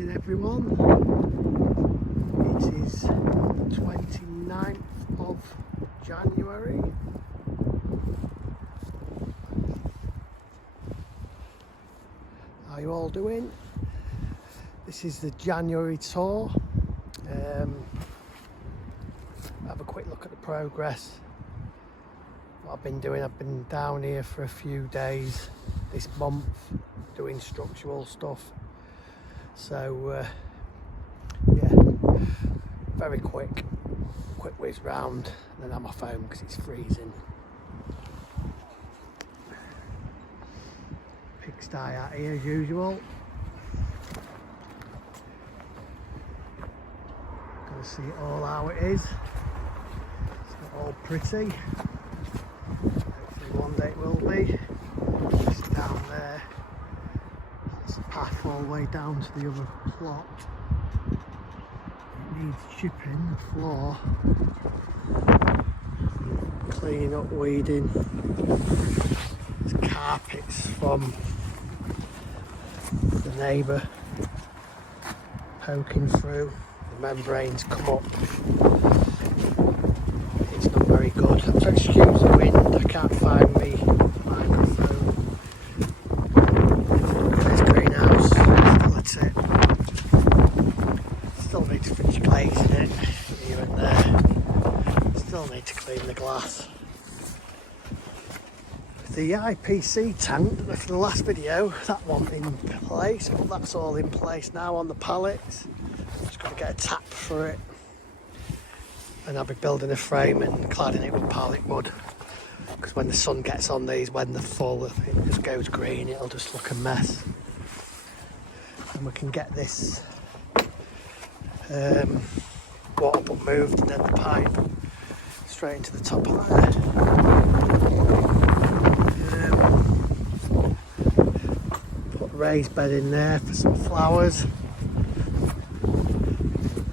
evening everyone. It is 29th of January. How are you all doing? This is the January tour. Have a quick look at the progress. What I've been doing, I've been down here for a few days this month doing structural stuff. So yeah, very quick whiz round and then I'm off home because it's freezing. Pigsty out here as usual. Gonna see it all how it is. It's not all pretty. Hopefully one day it will be. It's down there. It's a path all the way down to the other plot. It needs chipping, the floor. Cleaning up, weeding. There's carpets from the neighbour poking through. The membranes come up. It's not very good. So excuse the wind, I can't find me microphone. There's greenhouse, still at it. Still need to finish glazing it here and there. Still need to clean the glass. The IPC tank for the last video, that wasn't in place, but that's all in place now on the pallets. Just got to get a tap for it, and I'll be building a frame and cladding it with pallet wood, because when the sun gets on these, when they're full, it just goes green, it'll just look a mess. And we can get this water pump moved and then the pipe straight into the top of there. Put a raised bed in there for some flowers.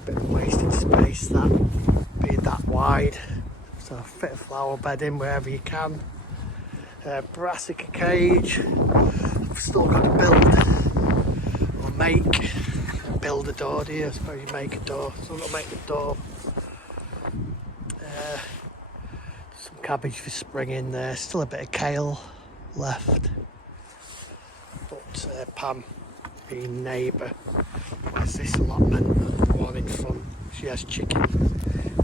Bit of wasted space, that being that wide. So fit a flower bed in wherever you can. Brassica cage. I've still got to build or build a door here. I suppose you make a door. So I've got to make the door. Some cabbage for spring in there. Still a bit of kale left. But Pam, being neighbour, has this allotment, the one in front. She has chicken.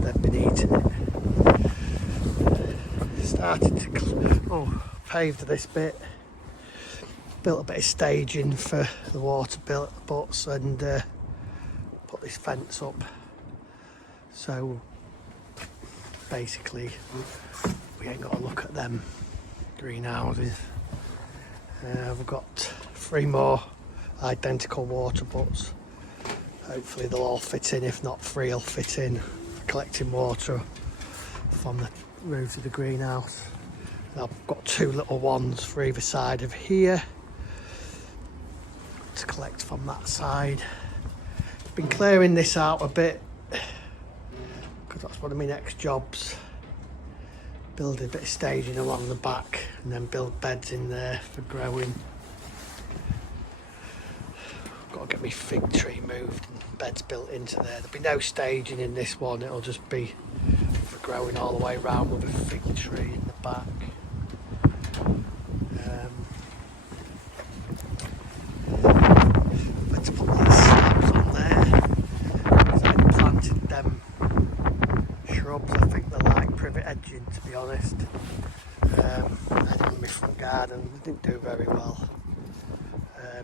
They've been eating it. Started to paved this bit. Built a bit of staging for the water butts and put this fence up. So basically we ain't got to look at them greenhouses. We've got 3 more identical water butts. Hopefully they'll all fit in, if not 3 will fit in, for collecting water from the roofs of the greenhouse. And I've got 2 little ones for either side of here to collect from that side. Been clearing this out a bit because that's one of my next jobs. Build a bit of staging along the back and then build beds in there for growing. Got to get my fig tree moved and beds built into there. There'll be no staging in this one, it'll just be for growing all the way around with a fig tree in the back. To put these slabs on there, because I planted them shrubs. I think they're like privet edging, to be honest. I had them in my front garden, they didn't do very well.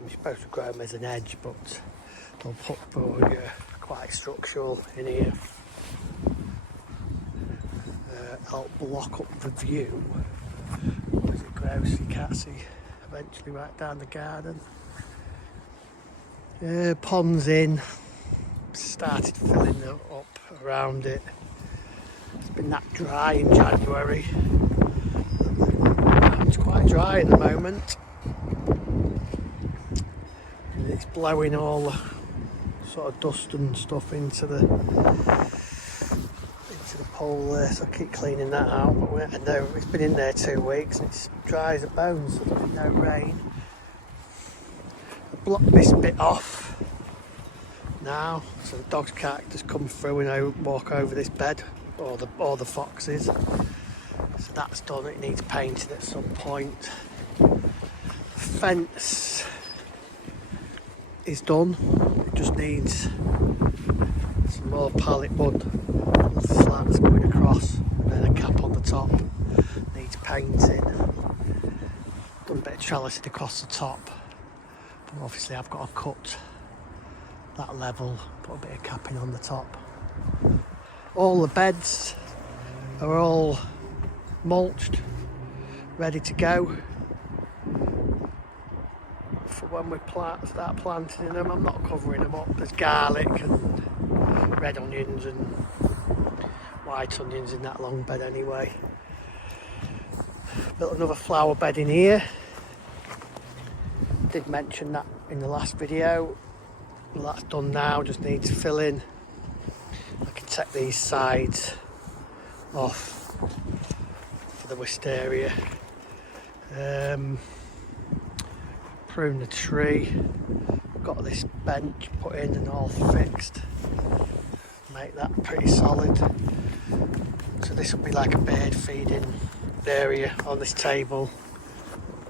You're supposed to grow them as an edge, but they'll put quite structural in here. Help block up the view as it grows, so you can't see eventually right down the garden. Ponds in, started filling up around it. It's been that dry in January. It's quite dry at the moment. And it's blowing all the sort of dust and stuff into the pole there, so I keep cleaning that out. But I know it's been in there 2 weeks and it's dry as a bone, so there's no rain. I blocked this bit off now, so the dogs can't just come through and walk over this bed, or the foxes. So that's done. It needs painting at some point. Fence is done. It just needs some more pallet wood, slats going across, and then a cap on the top. Needs painting. Done a bit of trellising across the top, but obviously I've got to cut that level, put a bit of capping on the top. All the beds are all mulched, ready to go for when we start planting in them. I'm not covering them up. There's garlic and red onions and white onions in that long bed anyway. Built another flower bed in here. Did mention that in the last video. Well, that's done now, just needs filling. I can take these sides off for the wisteria. Prune the tree. Got this bench put in and all fixed. Make that pretty solid. So this will be like a bird feeding area on this table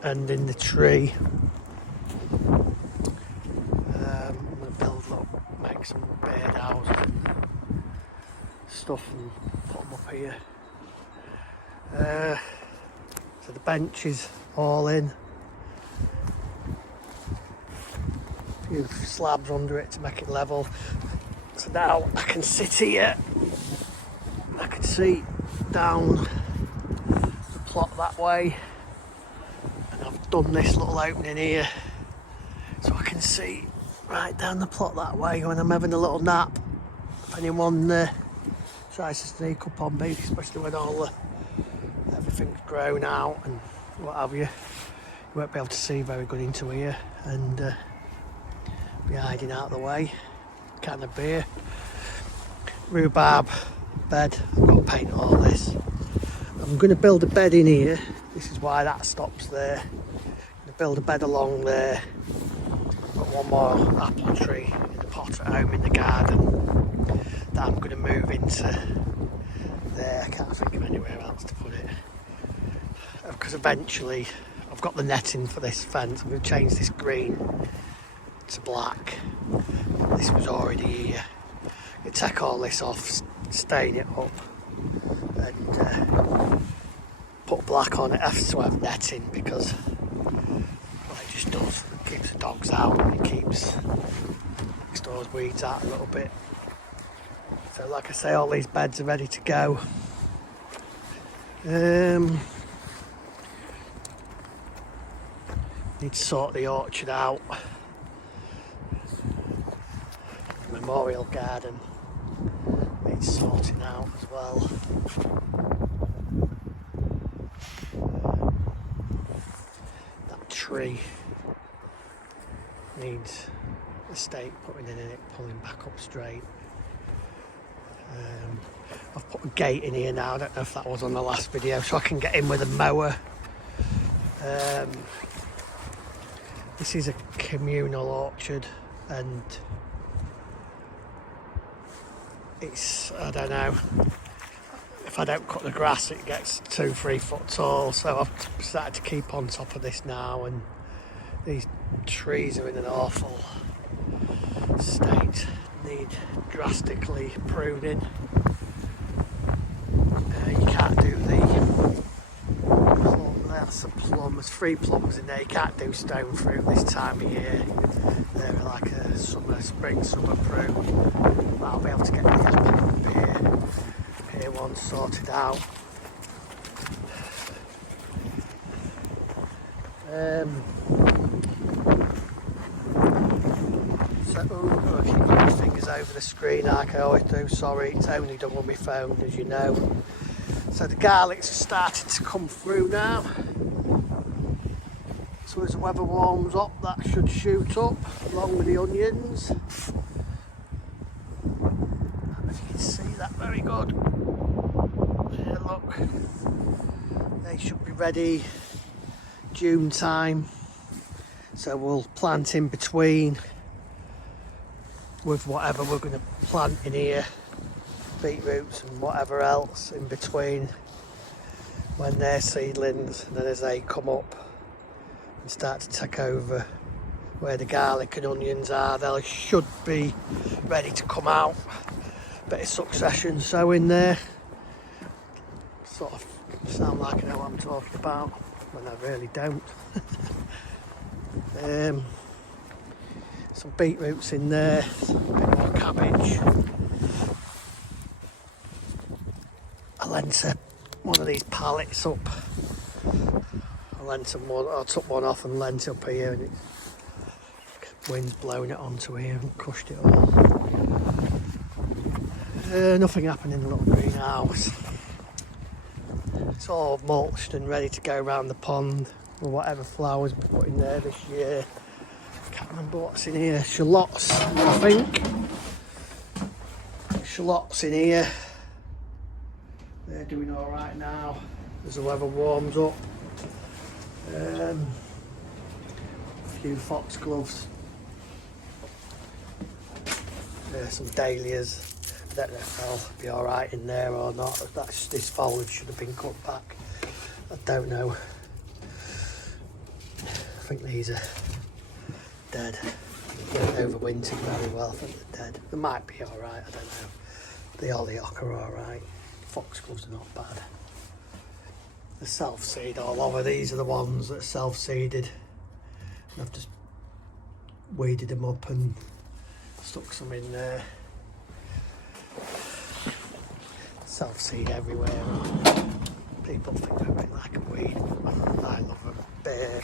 and in the tree. Make some bird houses and stuff and put them up here. So the bench is all in. A few slabs under it to make it level. So now I can sit here. I can see down the plot that way. And I've done this little opening here so I can see right down the plot that way when I'm having a little nap. If anyone tries to sneak up on me, especially when everything's grown out and what have you, you won't be able to see very good into here, and be hiding out of the way. Can of beer, rhubarb bed. I've got to paint all this. I'm going to build a bed in here. This is why that stops there. I'm going to build a bed along there. Got one more apple tree in the pot at home in the garden that I'm going to move into there. I can't think of anywhere else to put it, because eventually I've got the netting for this fence. I'm going to change this green to black. This was already here. You take all this off, stain it up and put black on it. I have to have netting because it just does. It keeps the dogs out and it keeps those weeds out a little bit. So like I say, all these beds are ready to go. Need to sort the orchard out. Memorial garden needs sorting out as well. That tree needs a stake putting in it, pulling back up straight. I've put a gate in here now. I don't know if that was on the last video, so I can get in with a mower. This is a communal orchard, and it's, I don't know, if I don't cut the grass it gets 2-3 foot tall, so I've started to keep on top of this now, and these trees are in an awful state, need drastically pruning. You can't do the plum, that's a plum, there's 3 plums in there. You can't do stone fruit this time of year. They're like a spring summer prune. But I'll be able to get the apple here one sorted out. So, I keep putting my fingers over the screen like I always do. Sorry, it's only done on my phone, as you know. So the garlic's starting to come through now. So as the weather warms up, that should shoot up along with the onions. I don't know if you can see that very good. There, look. They should be ready June time. So we'll plant in between with whatever we're going to plant in here, beetroots and whatever else in between when they're seedlings, and then as they come up and start to take over where the garlic and onions are, they should be ready to come out. Bit of succession sowing there. Sort of sound like I know what I'm talking about when I really don't. Some beetroots in there, a bit more cabbage. I lent one of these pallets up. I took one off and lent up here, and wind's blowing it onto here and crushed it all. Nothing happened in the little greenhouse. It's all mulched and ready to go around the pond with whatever flowers we put in there this year. Can't remember what's in here. Shallots, I think. Shallots in here. They're doing all right now as the weather warms up. A few foxgloves. Some dahlias. I don't know if they'll be all right in there or not. This foliage should have been cut back. I don't know. I think these are dead. They haven't overwintered very well. I think they're dead. They might be all right. I don't know. The hollyhock are all right. Foxgloves are not bad. The self-seed all over. These are the ones that are self-seeded. I've just weeded them up and stuck some in there. Self-seed everywhere. People think they're a bit like a weed. I love them.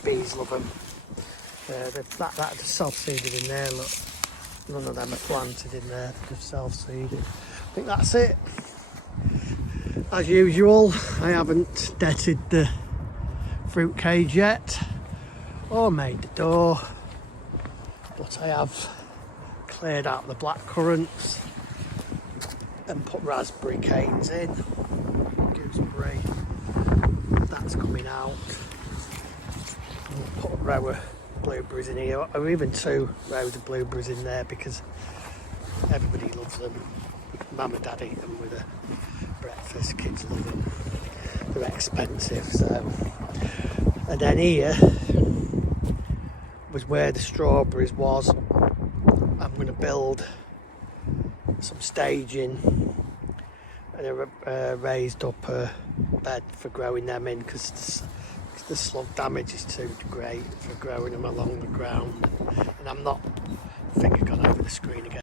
Bees love them. That self-seeded in there, look. None of them are planted in there, they're just self-seeded. I think that's it. As usual, I haven't netted the fruit cage yet or made the door, but I have cleared out the black currants and put raspberry canes in. Gooseberry, that's coming out. I'll put a row of blueberries in here, or even 2 rows of blueberries in there because everybody loves them. Mum and Dad eat them with a breakfast, kids love them. They're expensive, so. And then here was where the strawberries was. I'm going to build some staging and raised up a bed for growing them in because the slug damage is too great for growing them along the ground. And I think I've gone over the screen again.